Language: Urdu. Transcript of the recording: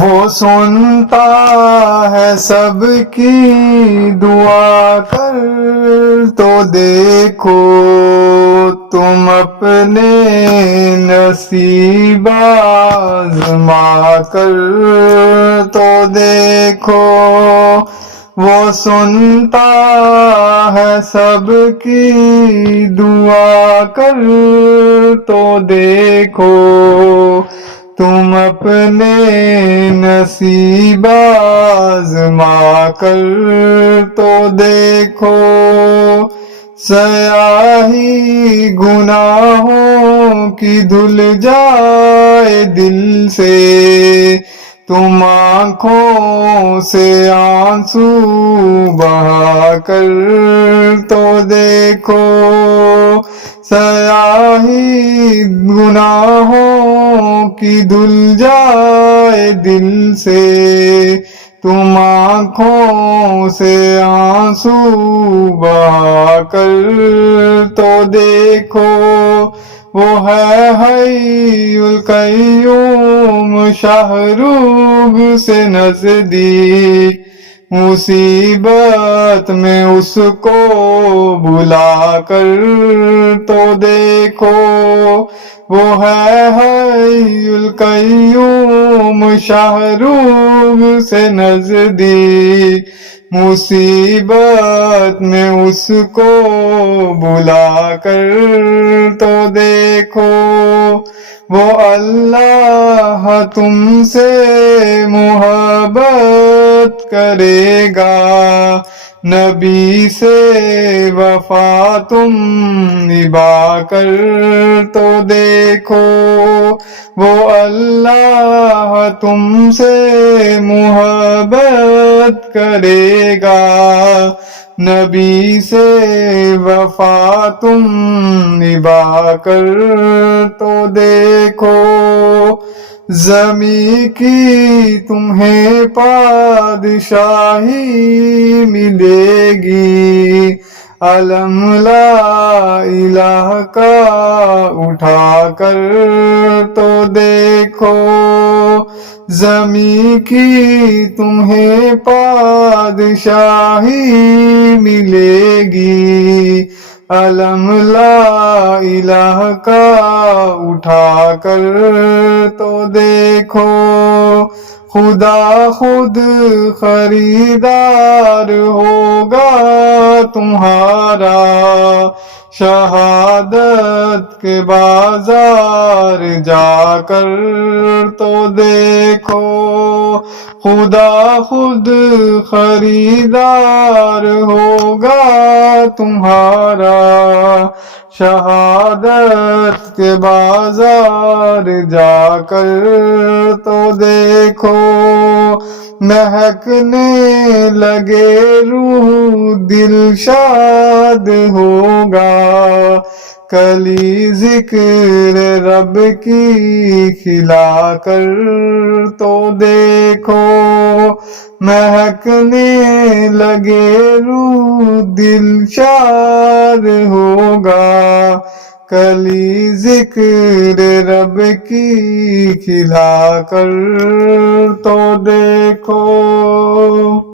وہ سنتا ہے سب کی دعا، کر تو دیکھو تم اپنے نصیب آزما کر تو دیکھو۔ وہ سنتا ہے سب کی دعا، کر تو دیکھو تم اپنے نصیب آزما کر تو دیکھو۔ سیاہی گناہوں کی دھل جائے دل سے، تم آنکھوں سے آنسو بہا کر تو دیکھو۔ سیاہی گناہوں کی دھل جائے دل سے، تم آنکھوں سے آنسو بہا کر تو دیکھو۔ وہ ہے حی القیوم شاہ روب سے نزدیک، مصیبت میں اس کو بلا کر تو دیکھو۔ وہ ہے حی القیوم شاہ روب سے نزدیک، مصیبت میں اس کو بلا کر تو دیکھو۔ وہ اللہ تم سے محبت کرے گا، نبی سے وفا تم نبھا کر تو دیکھو۔ وہ اللہ تم سے محبت کرے گا، نبی سے وفا تم نبھا کر تو دیکھو۔ زمیں کی تمہیں پادشاہی ملے گی، علم لا الہ کا اٹھا کر تو دیکھو۔ زمیں کی تمہیں پادشاہی ملے گی، علم لا الہ کا اٹھا کر تو دیکھو۔ خدا خود خریدار ہوگا تمہارا، شہادت کے بازار جا کر تو دیکھو۔ خدا خود خریدار ہوگا تمہارا، شہادت کے بازار جا کر تو دیکھو۔ مہکنے لگے روح دل شاد ہوگا، کلی ذکر رب کی کھلا کر تو دیکھو۔ مہکنے لگے روح دل شاد ہوگا، کلی ذکر رب کی کھلا کر تو دیکھو۔